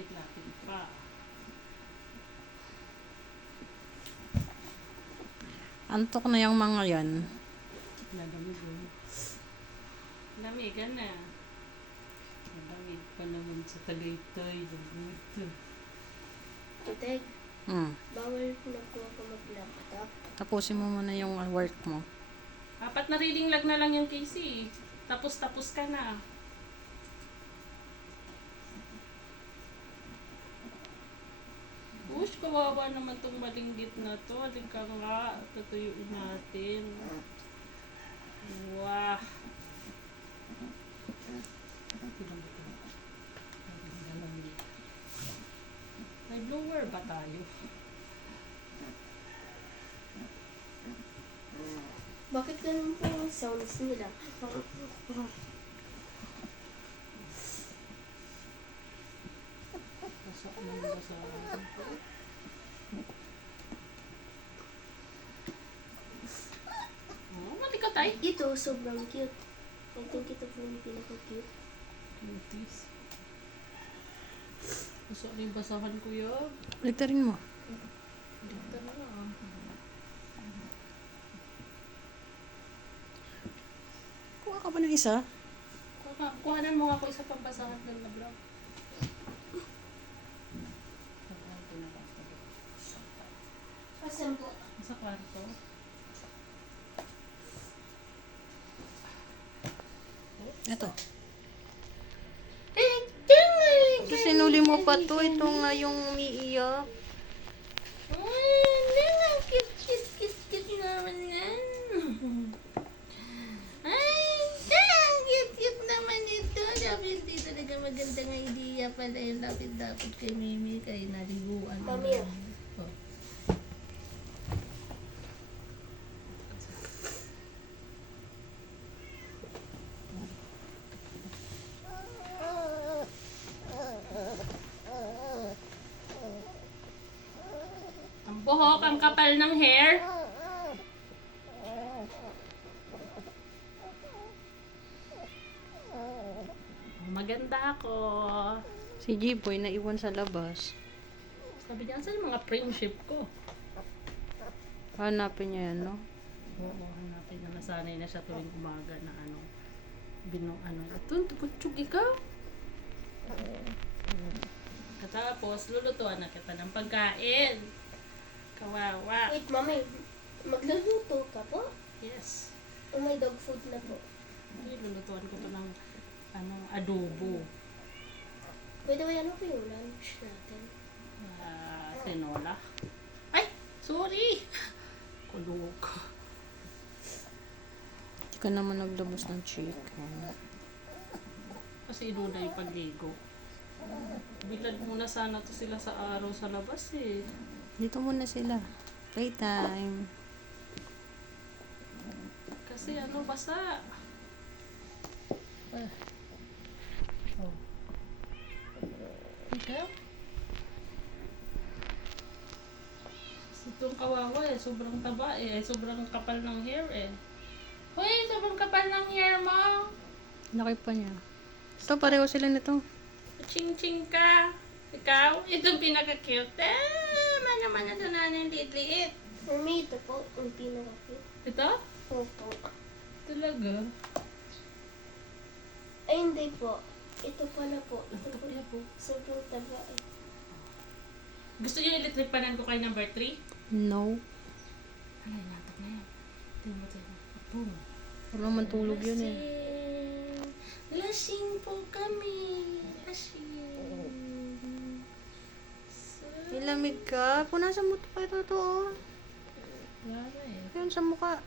Lapit-lapit pa. Antok na yung mga yan. Lalamig oh. Lamigan na. Malamig pa naman sa Tagaytay. Tek, Hmm. bawal na po ako mag-laptop. Tapusin mo muna yung work mo. 4 na reading lag na lang yung Casey. Tapos ka na. Ush, kawawa naman tong malinggit na to. Halika nga, tatuyuin natin. Wah. May blower ba tayo? Bakit ganun po yung sounds nila? Basa ng basa. Oh, mati ka tayo. Ito, sobrang cute. I think ito po yung pinaka-cute. Cuties. Basa na yung basahan ko yun. Liktarin mo. Dito na lang. Kuha ka pa ng isa. Kuhanan mo nga ako isa pang basahan doon na vlog. Asan po? Sa kwarto. Ito. Eh, tingnan! Ito sinuli mo pa to. Ito nga yung umiiyak. Tingnan! Cute naman yan. Ay, cute naman ito. Dapat di talaga magandang idea pala yung lapit-lapit kay Mimi kay naliguan. Mami. Oh. Ang buhok, ang kapal ng hair. Maganda ako. Si G-Boy naiwan sa labas. Sabi niya, saan yung mga friendship ko? Hanapin niya yan, no? Oo, hanapin na nasanay na siya tuwing umaga na ano. Ito, tukutsug ikaw. Katapos, lulutuan na kita ng pagkain. Kawawa. Wait, Mami. Magluluto ka po? Yes. O may dog food na po? Hindi, lulutuan ko to ng adobo. Pwede ba yan po yung lunch natin? Tinola. Ay! Sorry! Kulog. Hindi ka naman naglabas ng chicken. Kasi inuna yung pagligo. Bilad muna sana to sila sa araw sa labas eh. Dito muna sila. Playtime. Kasi basa. Oh. Ikaw? Itong kawawa sobrang taba sobrang kapal ng hair Hoy, sobrang kapal ng hair mo. Laki pa niya. Ito, pareho sila nito. Ching-ching ka. Ikaw, itong pinaka-cute. Mana na nanay liit-liit. Mami, ito po yung pinaka-cute. Ito? Opo. Talaga? Ay, hindi po. Ito pala po. Ito po. Kaya po. Sobrang taba eh. Gusto niyo ilitripanan ko kay number 3? No. Ay, natok na yan. Tingnan mo. Boom. Wala man tulog yun eh. Lasing po kami. Lasing. Nilamig ka. Punasan mo ito pa ito to. Wala eh. Yun sa mukha.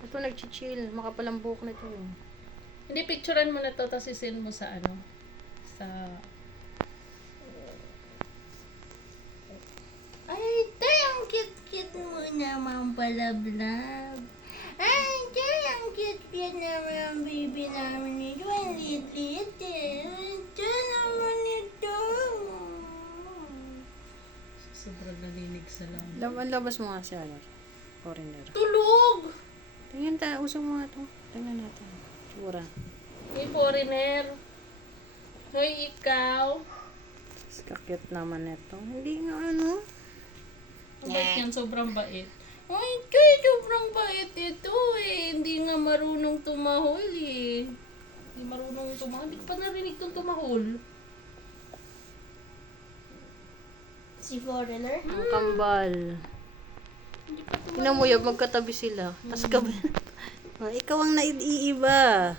Ito nag-chill. Makapalang buhok na ito eh. Hindi, picturean mo na to, tapos isend mo sa sa... Ay, tay, ang cute-cute mo naman palablab. Ay, tay, ang cute-cute naman ang baby namin ito. Ang liit-liit eh. Ito naman ito. Sobrang nalinig sa lang. Labas mo nga si Foreigner. Tulog! Tingnan tayo. Usap mo nga ito. Tingnan natin. Basura. Hey, foreigner. Hoy, ikaw. Kakit naman ito. Hindi nga ano. Mabait yan, sobrang bait. Ay, Choy, sobrang bait ito eh. Hindi nga marunong tumahol eh. Hindi marunong tumahol. Hindi ko pa narinig itong tumahol. Si foreigner? Ang kambal. Hindi pa tumahol. Tingnan mo yun, magkatabi sila. Tapos ka ba? Ikaw ang naiiba.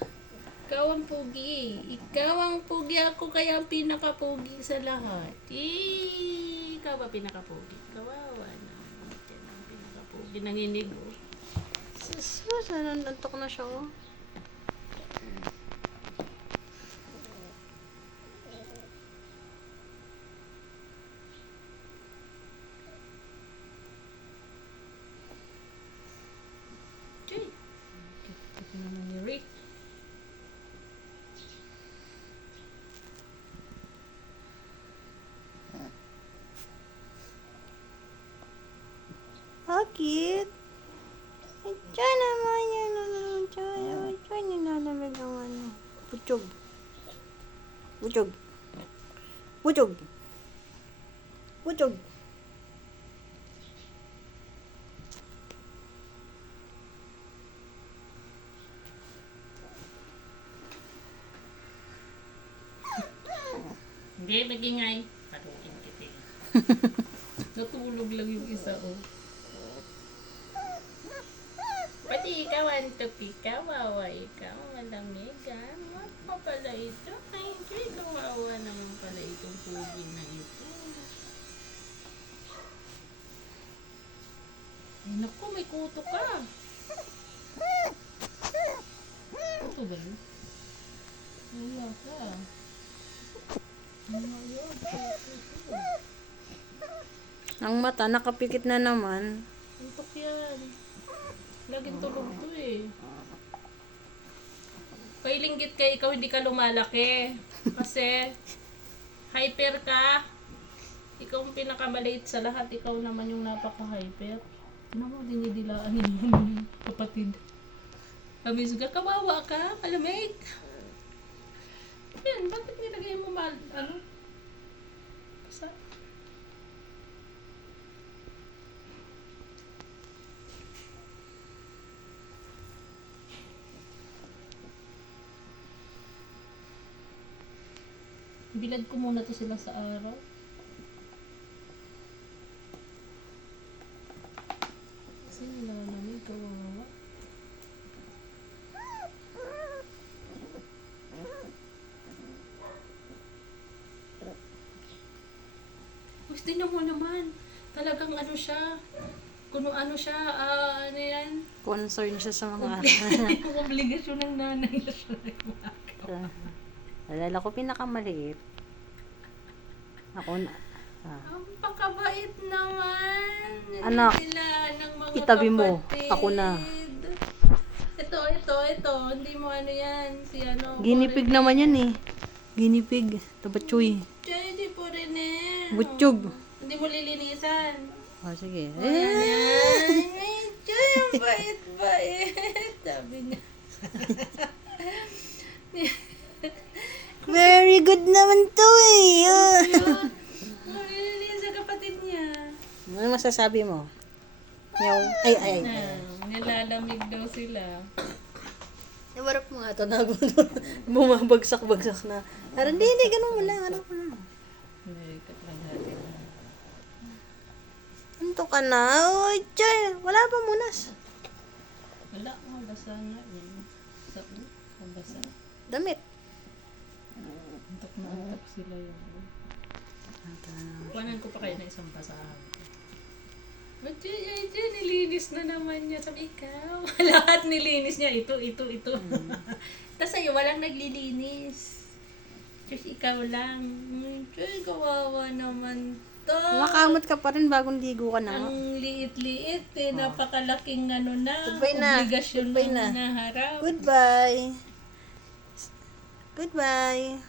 Ikaw ang pugi. Ikaw ang pugi. Ako kaya ang pinakapugi sa lahat. Ikaw ba pinakapugi? Kawawa na. Yan ang pinakapugi. Nanginig oh. Sus, nanantok na siya oh. Choy. Ito naman ni Rick. Bakit? Ay, tiyan naman yan. Tiyan nilalamig ang ano. Butchog. Butchog. Butchog. Butchog. Hindi, nagingay. Parukin kita eh. Natulog lang yung isa oh. Pati ikaw ang tupi, kawawa ikaw, malamig ah. What pa pala ito? Ay, hindi, kawawa naman pala itong pugi na ito. Ay, naku, may kuto ka. Kuto ba yun? Wala ka. Ano yun? Kuto. Ang mata, nakapikit na naman. Antok yan. Laging tulog to eh. Kay linggit ka, ikaw hindi ka lumalaki. Kasi, hyper ka. Ikaw ang pinakamaliit sa lahat. Ikaw naman yung napaka-hyper. Ano mo, dinidilaan yung kapatid. Kamis ka, kawawa ka, malamig. Yan, bakit nilagay mo ano? Basta. Bilad ko muna to sila sa araw. Kasi nilalamig, kawawa. Gusto tingnan mo naman. Talagang ano siya. Kung ano siya, ano yan? Concern siya sa mga Obligasyon ng nanay na siya nagmakaw. Alala ko pinakamaliit. Ako na. Ang pakabait naman. Anak, Sila ng mga itabi mo. kapatid. Ako na. Ito. Hindi mo ano yan. Si ano. Ginipig naman yan eh. Ginipig. Tabatsoy. Chay, di po rin eh. Butchog. Hindi mo lilinisan. Oh, sige. Ay, Chay, ang bait-bait. Sabi niya. Very good naman to eh. Yun. Lilinisan kapatid niya. Ano masasabi mo? Yaw. Ay. Nilalamig daw sila. Iwarap mo nga ito na bumabagsak-bagsak na. Pero hindi, ganun mo lang. Ano ko na. Anto ka na? Oy, Chay. Wala pa munas. Wala, mabasa na yun. Mabasa. Damit. Antok na antok sila yun. Kuhanan ko pa kayo na isang basahan. Ay, nilinis na naman niya. Sabi, ikaw. Lahat nilinis niya. Ito. Tapos sa'yo, walang naglilinis. Diyos, ikaw lang. Diyos, kawawa naman to. Makamot ka pa rin bagong ligo ka na. Ang liit-liit eh. Napakalaking ano na. Goodbye na. Obligasyon Goodbye na na. naharap. Goodbye. Goodbye.